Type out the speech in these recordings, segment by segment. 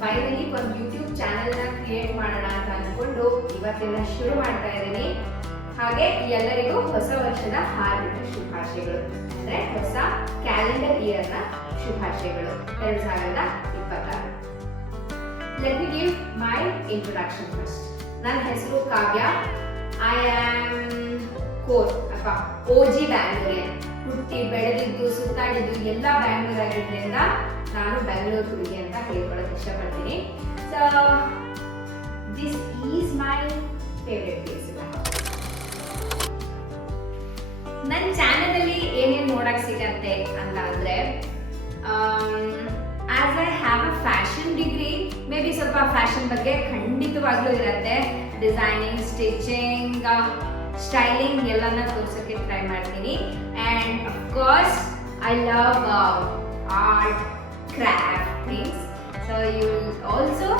Finally ಒಂದು YouTube ಚಾನೆಲ್ನ create ಮಾಡೋಣ ಅಂತ ಅಂದ್ಕೊಂಡು ಇವತ್ತಿಂದ ಶುರು ಮಾಡ್ತಾ ಇದ್ದೀನಿ. ಹಾಗೆ ಎಲ್ಲರಿಗೂ ಹೊಸ ವರ್ಷದ ಹಾರ್ದಿಕ ಶುಭಾಶಯಗಳು, ಅಂದ್ರೆ ಹೊಸ ಕ್ಯಾಲೆಂಡರ್ ಇಯರ್ನ ಶುಭಾಶಯಗಳು 2026. Let me give my introduction first. ನನ್ನ ಹೆಸರು ಕಾವ್ಯ. ಐ ಆಮ್ ಕೋರ್ ಅಥವಾ ಓಜಿ ಬ್ಯಾಂಗ್ಳೂರಿಯನ್. ಹುಟ್ಟಿ ಬೆಳೆದಿದ್ದು ಸುತ್ತಾಡಿದ್ದು ಎಲ್ಲ ಬ್ಯಾಂಗ್ಳೂರ್ ಆಗಿದ್ದರಿಂದ ನಾನು ಬೆಂಗಳೂರು ಹುಡುಗಿ ಅಂತ ಹೇಳ್ಕೊಳ್ಳೋಕೆ ಇಷ್ಟಪಡ್ತೀನಿ. So this is my favourite place. ನನ್ನ ಚಾನಲಲ್ಲಿ ಏನೇನು ನೋಡಕ್ ಸಿಗತ್ತೆ ಅಂತ ಅಂದ್ರೆ, as I have a fashion degree, maybe ಸ್ವಲ್ಪ ಫ್ಯಾಷನ್ ಬಗ್ಗೆ ಖಂಡಿತವಾಗ್ಲೂ ಇರುತ್ತೆ. ಡಿಸೈನಿಂಗ್, ಸ್ಟಿಚಿಂಗ್, ಸ್ಟೈಲಿಂಗ್ ಎಲ್ಲನ ತೋರ್ಸೋಕ್ಕೆ ಟ್ರೈ ಮಾಡ್ತೀನಿ. And of course I love art, craft things. So you will also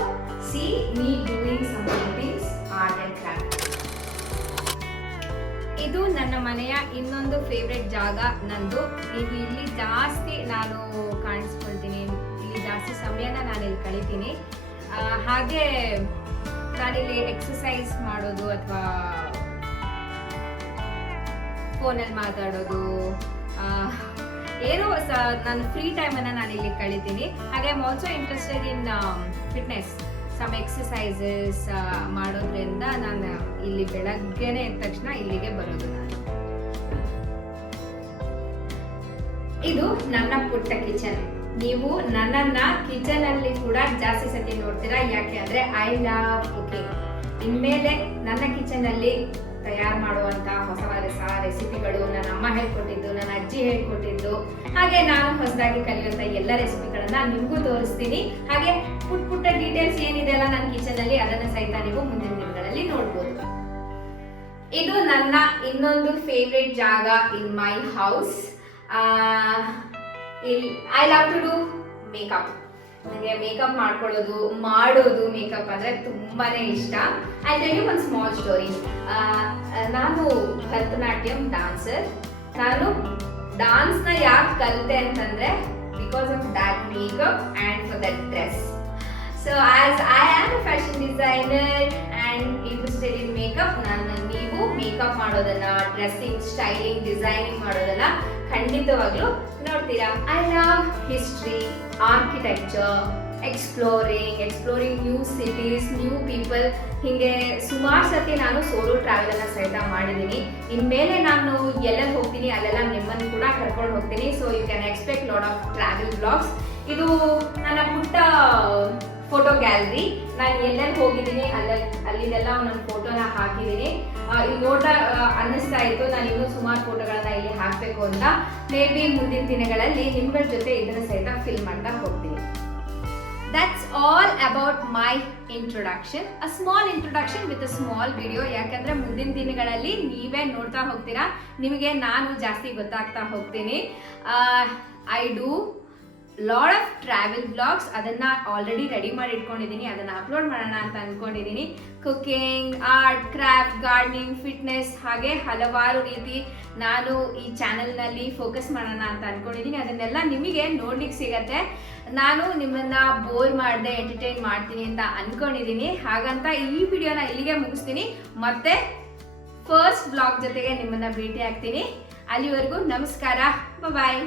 see me doing some things art and craft. ಇದು ನನ್ನ ಮನೆಯ ಇನ್ನೊಂದು ಫೇವ್ರೆಟ್ ಜಾಗ ನಂದು. ಇದು ಇಲ್ಲಿ ಜಾಸ್ತಿ ನಾನು ಕಾಣಿಸ್ಕೊಳ್ತೀನಿ, ಇಲ್ಲಿ ಜಾಸ್ತಿ ಸಮಯನ ನಾನಿಲ್ಲಿ ಕಳಿತೀನಿ. ಹಾಗೆ ನಾನಿಲ್ಲಿ ಎಕ್ಸಸೈಸ್ ಮಾಡೋದು ಅಥವಾ ಫೋನಲ್ಲಿ ಮಾತಾಡೋದು, ಏನೋ ನನ್ನ ಫ್ರೀ ಟೈಮನ್ನು ನಾನಿಲ್ಲಿ ಕಳಿತೀನಿ. ಹಾಗೆ I am also interested in fitness, some exercises ಮಾಡೋದ್ರಿಂದ ನಾನು ಇಲ್ಲಿ ಬೆಳಗ್ಗೆನೆ ಎದ್ದ ತಕ್ಷಣ ಇಲ್ಲಿಗೆ ಬರೋದು. ನಾನು ಇದು ನನ್ನ ಪುಟ್ಟ ಕಿಚನ್. ನೀವು ನನ್ನನ್ನ ಕಿಚನ್ ಅಲ್ಲಿ ಕೂಡ ಜಾಸ್ತಿ ಸತಿ ನೋಡ್ತೀರಾ, ಯಾಕೆ ಅಂದ್ರೆ ಐ ಲವ್ ಕುಕಿಂಗ್. ಇನ್ಮೇಲೆ ನನ್ನ ಕಿಚನ್ ಅಲ್ಲಿ ತಯಾರು ಮಾಡುವಂತ ಹೊಸ ಹೊಸ ರೆಸಿಪಿಗಳು ನನ್ನ ಅಮ್ಮ ಹೇಳ್ಕೊಟ್ಟಿದ್ದು, ನನ್ನ ಅಜ್ಜಿ ಹೇಳ್ಕೊಟ್ಟಿದ್ದು, ಹಾಗೆ ನಾನು ಹೊಸದಾಗಿ ಕಲಿಯುವಂತ ಎಲ್ಲ ರೆಸಿಪಿಗಳನ್ನ ನಿಮಗೂ ತೋರಿಸ್ತೀನಿ. ಹಾಗೆ ಪುಟ್ಟ ಪುಟ್ಟ ಡೀಟೇಲ್ಸ್ ಏನಿದೆ ಅಲ್ಲ ನನ್ನ ಕಿಚನ್ ಅಲ್ಲಿ, ಅದನ್ನ ಸಹಿತ ನೀವು ಮುಂದಿನ ದಿನಗಳಲ್ಲಿ ನೋಡ್ಬೋದು. ಇದು ನನ್ನ ಇನ್ನೊಂದು ಫೇವ್ರೆಟ್ ಜಾಗ in my house. I love to do makeup. ನನಗೆ ಮೇಕಪ್ ಮಾಡೋದು ಮೇಕಪ್ ಅಂದ್ರೆ ತುಂಬಾನೇ ಇಷ್ಟ. I tell you one small story. ನಾನು ಭರತನಾಟ್ಯಂ ಡಾನ್ಸರ್. ನಾನು ಡಾನ್ಸ್ನ ಯಾಕೆ ಕಲಿತೆ ಅಂತಂದ್ರೆ, because of that makeup and for that dress. So as I am a fashion designer and interested in makeup, ನೀವು ಮೇಕಪ್ ಮಾಡೋದನ್ನ, ಡ್ರೆಸ್ಸಿಂಗ್, ಸ್ಟೈಲಿಂಗ್, ಡಿಸೈನಿಂಗ್ ಮಾಡೋದನ್ನ ಖಂಡಿತವಾಗ್ಲೂ ನೋಡ್ತೀರಾ. I love history, architecture, exploring new cities, new people. ಹೀಗೆ ಸುಮಾರು ಸತಿ ನಾನು solo travel ಸಹಿತ ಮಾಡಿದ್ದೀನಿ. ಇನ್ಮೇಲೆ ನಾನು ಎಲ್ಲೆಲ್ಲಿ ಹೋಗ್ತೀನಿ ಅಲ್ಲೆಲ್ಲ ನಿಮ್ಮನ್ನು ಕೂಡ ಕರ್ಕೊಂಡು ಹೋಗ್ತೀನಿ. So you can expect lot of travel blogs. ಇದು ನನ್ನ ಪುಟ್ಟ ಫೋಟೋ ಗ್ಯಾಲರಿ. ನಾನು ಎಲ್ಲೆಲ್ಲಿ ಹೋಗಿದ್ದೀನಿ ಅಲ್ಲಿದೆಲ್ಲ ಒಂದೊಂದು ಫೋಟೋನ ಹಾಕಿದ್ದೀನಿ. ಇಲ್ಲಿ ನೋಡ್ತಾ ಅನ್ನಿಸ್ತಾ ಇತ್ತು ನಾನು ಇನ್ನೂ ಸುಮಾರು ಫೋಟೋಗಳನ್ನ ಇಲ್ಲಿ ಹಾಕಬೇಕು ಅಂತ. ಮೇ ಬಿ ಮುಂದಿನ ದಿನಗಳಲ್ಲಿ ನಿಮ್ಗಳ ಜೊತೆ ಇದನ್ನ ಸಹಿತ ಫಿಲ್ ಮಾಡ್ತಾ ಹೋಗ್ತೀನಿ. That's all about my introduction. A small introduction with a small video. ಯಾಕಂದ್ರೆ ಮುಂದಿನ ದಿನಗಳಲ್ಲಿ ನೀವೇ ನೋಡ್ತಾ ಹೋಗ್ತೀರಾ, ನಿಮಗೆ ನಾನು ಜಾಸ್ತಿ ಗೊತ್ತಾಗ್ತಾ ಹೋಗ್ತೀನಿ. I do lot of travel blogs. ಅದನ್ನ ಆಲ್ರೆಡಿ ರೆಡಿ ಮಾಡಿ ಇಟ್ಕೊಂಡಿದ್ದೀನಿ, ಅದನ್ನ ಅಪ್ಲೋಡ್ ಮಾಡೋಣ ಅಂತ ಅನ್ಕೊಂಡಿದ್ದೀನಿ. Cooking, art, craft, gardening, fitness, ಹಾಗೆ ಹಲವಾರು ರೀತಿ ನಾನು ಈ ಚಾನೆಲ್ನಲ್ಲಿ ಫೋಕಸ್ ಮಾಡೋಣ ಅಂತ ಅನ್ಕೊಂಡಿದ್ದೀನಿ. ಅದನ್ನೆಲ್ಲ ನಿಮಗೆ ನೋಡ್ಲಿಕ್ಕೆ ಸಿಗತ್ತೆ. ನಾನು ನಿಮ್ಮನ್ನ ಬೋರ್ ಮಾಡದೆ ಎಂಟರ್ಟೈನ್ ಮಾಡ್ತೀನಿ ಅಂತ ಅನ್ಕೊಂಡಿದ್ದೀನಿ. ಹಾಗಂತ ಈ ವಿಡಿಯೋನ ಇಲ್ಲಿಗೆ ಮುಗಿಸ್ತೀನಿ. ಮತ್ತೆ ಫಸ್ಟ್ ಬ್ಲಾಗ್ ಜೊತೆಗೆ ನಿಮ್ಮನ್ನ ಭೇಟಿ ಆಗ್ತೀನಿ. ಅಲ್ಲಿವರೆಗೂ ನಮಸ್ಕಾರ, ಬಾಯ್.